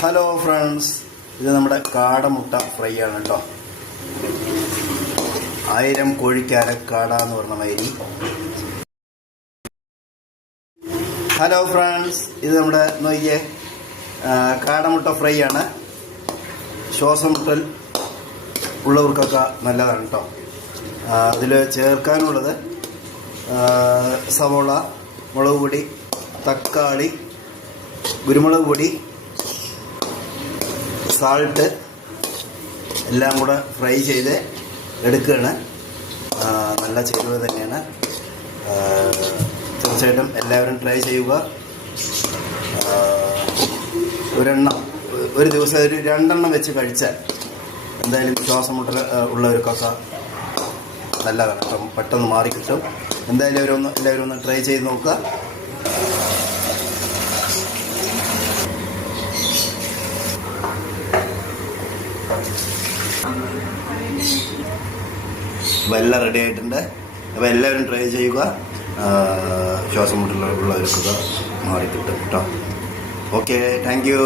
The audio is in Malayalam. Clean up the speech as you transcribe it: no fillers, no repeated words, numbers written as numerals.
ഹലോ ഫ്രണ്ട്സ്, ഇത് നമ്മുടെ കാടമുട്ട ഫ്രൈ ആണ് കേട്ടോ. 1000 കോഴിക്ക് അരക്കാട എന്ന് പറഞ്ഞ മാതിരി. ഹലോ ഫ്രണ്ട്സ്, ഇത് നമ്മുടെ നോക്കിയേ കാടമുട്ട ഫ്രൈ ആണ്. ശ്വാസം മുട്ടൽ ഉള്ളവർക്കൊക്കെ നല്ലതാണ് കേട്ടോ. അതിൽ ചേർക്കാനുള്ളത് സവോള, മുളക് പൊടി, തക്കാളി, കുരുമുളക് പൊടി, സാൾട്ട് എല്ലാം കൂടെ ഫ്രൈ ചെയ്ത് എടുക്കുകയാണ്. നല്ല ചേരുവ തന്നെയാണ്. തീർച്ചയായിട്ടും എല്ലാവരും ട്രൈ ചെയ്യുക. ഒരു ദിവസം ഒരു 2 എണ്ണം വെച്ച് കഴിച്ചാൽ എന്തായാലും ശ്വാസം മുട്ടൽ ഉള്ളവർക്കൊക്കെ നല്ലതാണ് കേട്ടോ. പെട്ടെന്ന് മാറിക്കിട്ടും. എന്തായാലും എല്ലാവരും ഒന്ന് ട്രൈ ചെയ്ത് നോക്കുക. അപ്പോൾ എല്ലാം റെഡി ആയിട്ടുണ്ട്. അപ്പോൾ എല്ലാവരും ട്രൈ ചെയ്യുക. ശ്വാസം മുട്ടലുള്ളവർക്കൊക്കെ മാറിക്കിട്ടും കേട്ടോ. Okay, thank you.